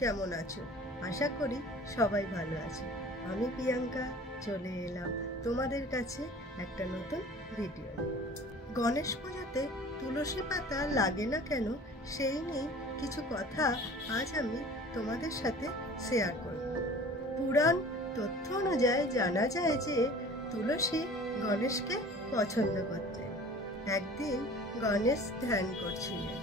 কেমন আছো? আশা করি সবাই ভালো আছে। আমি প্রিয়াঙ্কা চলে এলাম তোমাদের কাছে একটা নতুন ভিডিও নিয়ে। গণেশ পুজোতে তুলসী পাতা লাগে না কেন সেই নিয়ে কিছু কথা আজ আমি তোমাদের সাথে শেয়ার করব। পুরাণ তথ্য অনুযায়ী জানা যায় যে তুলসী গণেশকে পছন্দ করতেন। একদিন গণেশ ধ্যান করছিলেন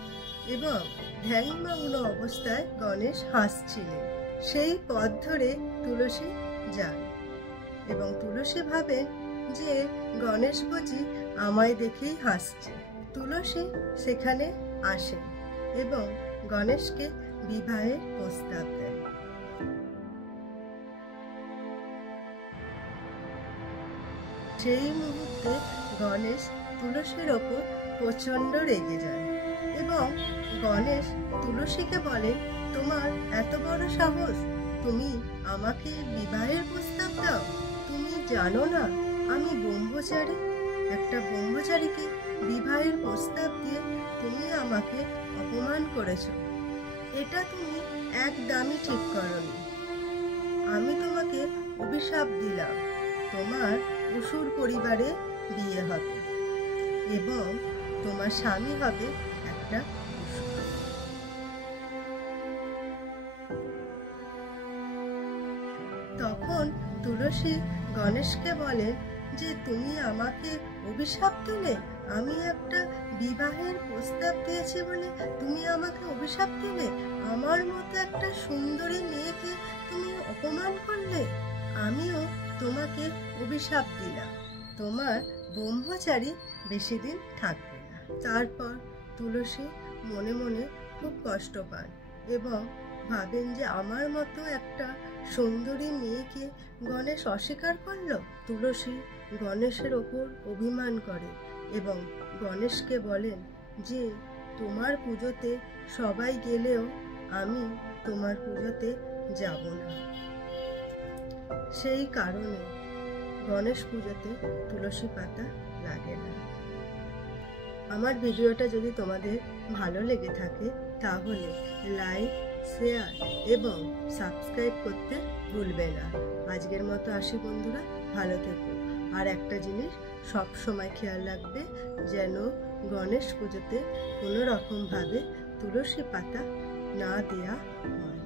এবং ধ্যানমগ্ন অবস্থায় গণেশ হাসছিলেন। সেই পথ ধরে তুলসী যান এবং তুলসী ভাবেন যে গণেশ বুঝি আমায় দেখেই হাসছে। তুলসী সেখানে আসেন এবং গণেশকে বিবাহের প্রস্তাব দেন। সেই মুহূর্তে গণেশ তুলসীর ওপর প্রচন্ড রেগে যায় এবং গণেশ তুলসীকে বলে, তোমার এত বড় সাহস, তুমি আমাকে বিবাহের প্রস্তাব দাও? তুমি জানো না আমি ব্রহ্মচারী? একটা ব্রহ্মচারীকে বিবাহের প্রস্তাব দিয়ে তুমি আমাকে অপমান করেছো। এটা তুমি একদমই ঠিক করনি। আমি তোমাকে অভিশাপ দিলাম, তোমার অসুর পরিবারে বিয়ে হবে এবং তোমার স্বামী হবে একটা অসুর। তখন তুলসী গণেশকে বলে যে তুমি আমাকে অভিশাপ দিলে, আমি একটা বিবাহের প্রস্তাব দিয়েছি বলে তুমি আমাকে অভিশাপ দিলে, আমার মতো একটা সুন্দরী মেয়েকে তুমি অপমান করলে। আমিও তোমাকে অভিশাপ দিলাম, তোমার ব্রহ্মচারী বেশি দিন থাকবে না। তারপর তুলসী মনে মনে খুব কষ্ট পান এবং ভাবেন যে আমার মতো একটা সুন্দরী মেয়েকে গণেশ অস্বীকার করলো। তুলসী গণেশের ওপর অভিমান করে এবং গণেশকে বলেন যে তোমার পুজোতে সবাই গেলেও আমি তোমার পুজোতে যাব না। সেই কারণে গণেশ পুজোতে তুলসী পাতা লাগে না। আমার ভিডিওটা যদি তোমাদের ভালো লেগে থাকে তাহলে লাইক, শেয়ার এবং সাবস্ক্রাইব করতে ভুলবে না। আজকের মতো আসি বন্ধুরা, ভালো থেকো। আর একটা জিনিস সব সময় খেয়াল রাখবে যেন গণেশ পুজোতে কোনো রকম ভাবে তুলসী পাতা না দেয়া হয়।